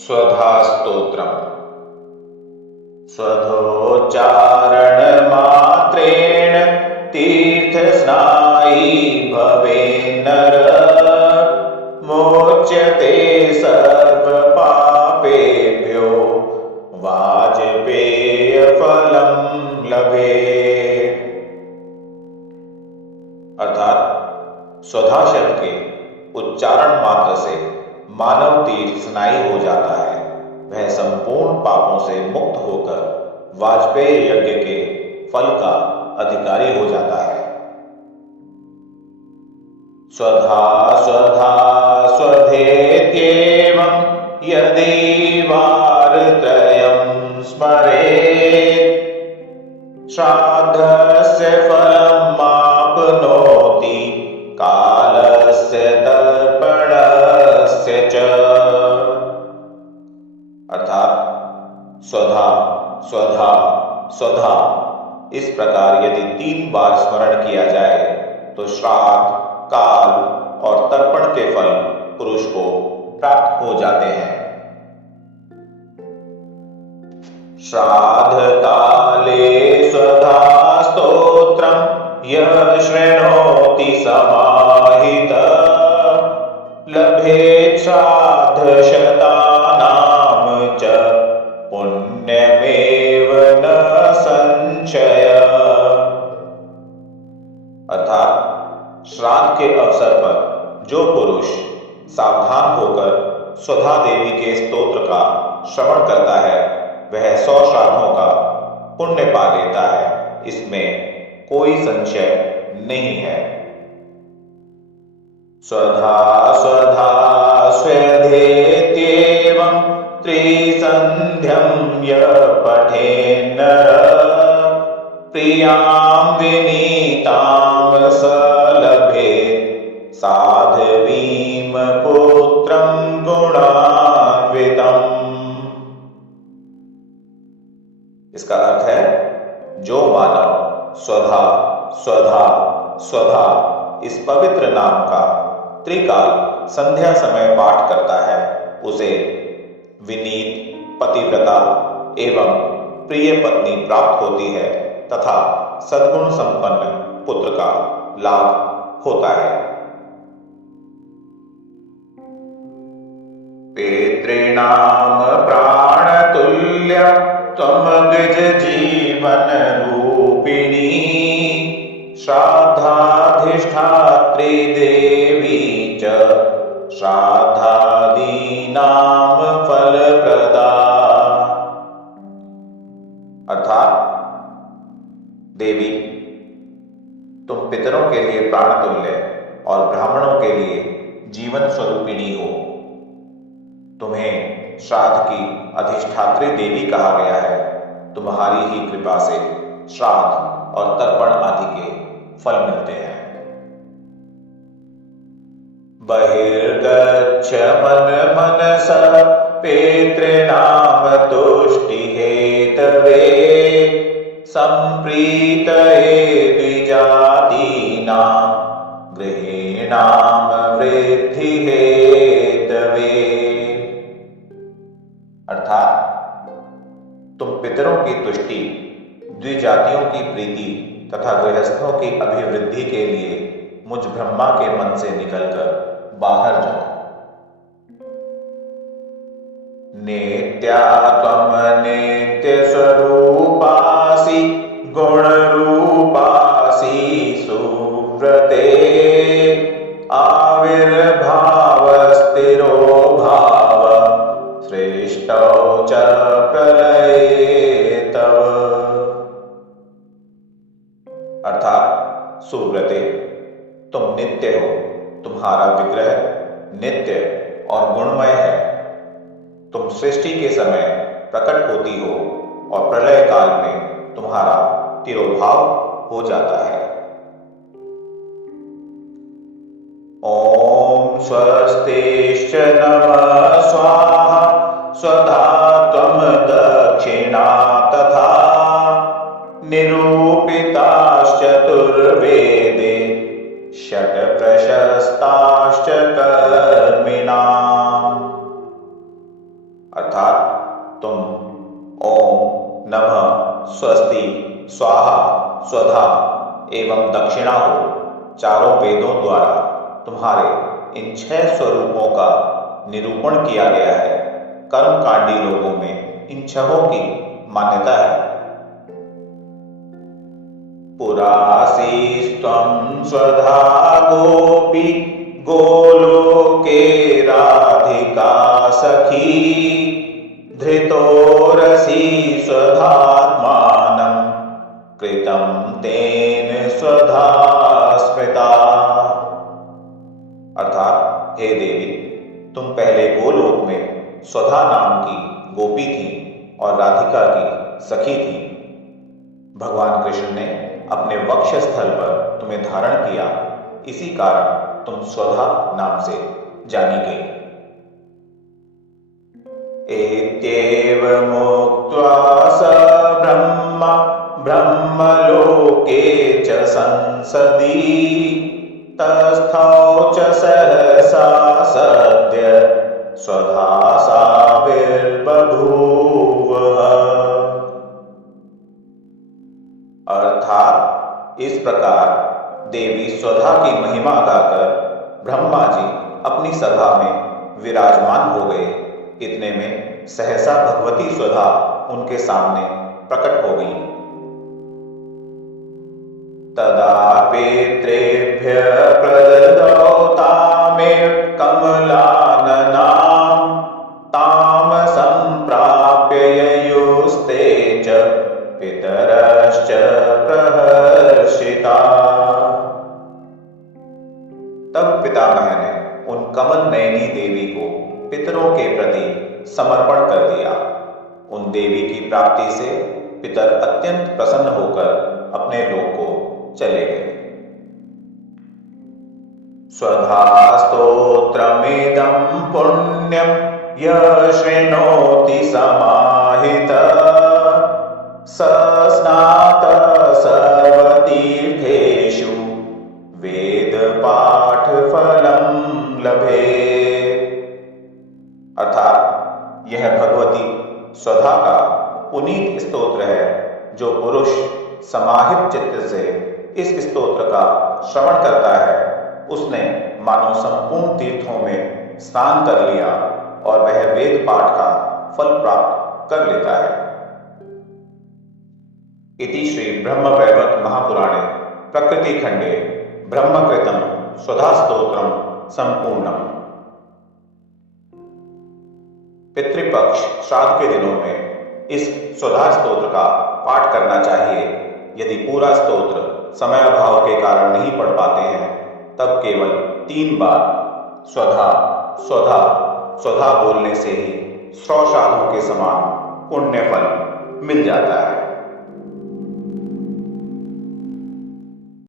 स्वधा स्तोत्रम्। स्वधोच्चारण मात्रेण तीर्थस्नायी भवेन्नर मोच्यते सर्वपापेभ्यो वाजपेयफलं लभेत्। अर्थात स्वधा शब्द के उच्चारण मात्र से मानव तीर्थ स्नायी हो जाता है, वह संपूर्ण पापों से मुक्त होकर वाजपेय यज्ञ के फल का अधिकारी हो जाता है। स्वधा स्वधा स्वधेत्येवं यदि वारत्रयं स्मरेत् श्राद्धस्य फलमाप्नोति कालस्य तर्पणस्य च। अर्थात स्वधा स्वधा स्वधा इस प्रकार यदि 3 बार स्मरण किया जाए तो श्राद्ध, काल और तर्पण के फल पुरुष को प्राप्त हो जाते हैं। श्राद्ध काले स्वधा स्तोत्रं यः शृणोति समाहितः लभेत् श्राद्धशतानां च पुण्यमेव न संशय। अर्थात श्राद्ध के अवसर पर जो पुरुष सावधान होकर स्वधा देवी के स्तोत्र का श्रवण करता है वह 100 श्राद्धों का पुण्य पा लेता है, इसमें कोई संशय नहीं है। स्वधा स्वधा स्वेधेत्येवं त्रिसन्ध्यं यः पठेन्नर प्रियां विनीतां स लभेत् साध्वीं पुत्रं गुणान्वितम्। इसका अर्थ है, जो मानव स्वधा स्वधा स्वधा इस पवित्र नाम का त्रिकाल संध्या समय पाठ करता है, उसे विनीत, पतिव्रता एवं प्रिय पत्नी प्राप्त होती है तथा सद्गुण संपन्न पुत्र का लाभ होता है। पितॄणां प्राणतुल्य त्वमग्ज जीवन रूपिणी श्राद्धाधिष्ठात्री देवी च श्राद्धादीनां फलप्रदा। अर्थात देवी, तुम पितरों के लिए प्राणतुल्य और ब्राह्मणों के लिए जीवन स्वरूपिणी हो। तुम्हें श्राद्ध की अधिष्ठात्री देवी कहा गया है। तुम्हारी ही कृपा से श्राद्ध और तर्पण आदि के फल मिलते हैं। बहिर्गच्छ मन मनसः पितॄणां तुष्टि हेतवे संप्रीतये द्विजातीनां गृहीणां वृद्धि हेतवे। अर्थात तुम पितरों की तुष्टि, द्विजातियों की प्रीति तथा गृहस्थों की अभिवृद्धि के लिए मुझ ब्रह्मा के मन से निकलकर बाहर जाओ। नित्या त्वं नित्य स्वरूपासि गुण रूपासि सुव्रते आविर्भावस्थिरो भाव सृष्टौ च प्रलये तव। अर्थात सुव्रते, तुम नित्य हो, तुम्हारा विग्रह नित्य और गुणमय है। तुम सृष्टि के समय प्रकट होती हो और प्रलय काल में तुम्हारा तिरोभाव हो जाता है। ओम स्वस्तिश्च नमः स्वाहा स्वधा त्वं दक्षिणा तथा निरूपिताश्चतुर्वेदे षट् प्रशस्ताश्च कर्मिणाम्। नमः, स्वस्ति, स्वाहा, स्वधा एवं दक्षिणा हो, चारों वेदों द्वारा तुम्हारे इन 6 स्वरूपों का निरूपण किया गया है। कर्मकांडी लोगों में इन 6 की मान्यता है। पुरासीस्त्वं स्वधा गोपी गोलोके राधिका सखी धृतोरसि स्वधात्मानं कृतं तेन स्वधा स्मृता। अर्थात हे देवी, तुम पहले गोलोक में स्वधा नाम की गोपी थी और राधिका की सखी थी। भगवान कृष्ण ने अपने वक्षस्थल पर तुम्हें धारण किया, इसी कारण तुम स्वधा नाम से जानी गई। एत्येव मुक्त्वा स ब्रह्मा ब्रह्मलोके च संसदि तस्थौ च सहसा सद्य स्वधा साविर्बभूवः। अर्थात इस प्रकार देवी स्वधा की महिमा गाकर ब्रह्मा जी अपनी सभा में विराजमान हो गए। इतने में सहसा भगवती स्वधा उनके सामने प्रकट हो गई। तदा पितृभ्य प्रददौ तामेव कमलाननां ताम संप्राप्य ययुस्ते च पितरश्च प्रहर्षिता। तब पितामह ने उन कमल नयनी देवी को पितरों के प्रति समर्पण कर दिया। उन देवी की प्राप्ति से पितर अत्यंत प्रसन्न होकर अपने लोक को चले गए। स्वधा स्तोत्रमिदं पुण्यं यः शृणोति समाहितः स स्नातः सर्वतीर्थेषु वेद पाठ फलं लभेत्। अर्थात यह भगवती स्वधा का पुनीत स्तोत्र है। जो पुरुष समाहित चित्त से इस स्तोत्र का श्रवण करता है, उसने मानो संपूर्ण तीर्थों में स्नान कर लिया और वह वेद पाठ का फल प्राप्त कर लेता है। इति श्री ब्रह्मवैवर्त महापुराणे प्रकृति खंडे ब्रह्मकृतं स्वधा स्तोत्रम संपूर्णम। पितृपक्ष श्राद्ध के दिनों में इस स्वधा स्तोत्र का पाठ करना चाहिए। यदि पूरा स्तोत्र समयाभाव के कारण नहीं पढ़ पाते हैं, तब केवल 3 बार स्वधा स्वधा स्वधा बोलने से ही 100 सालों के समान पुण्य फल मिल जाता है।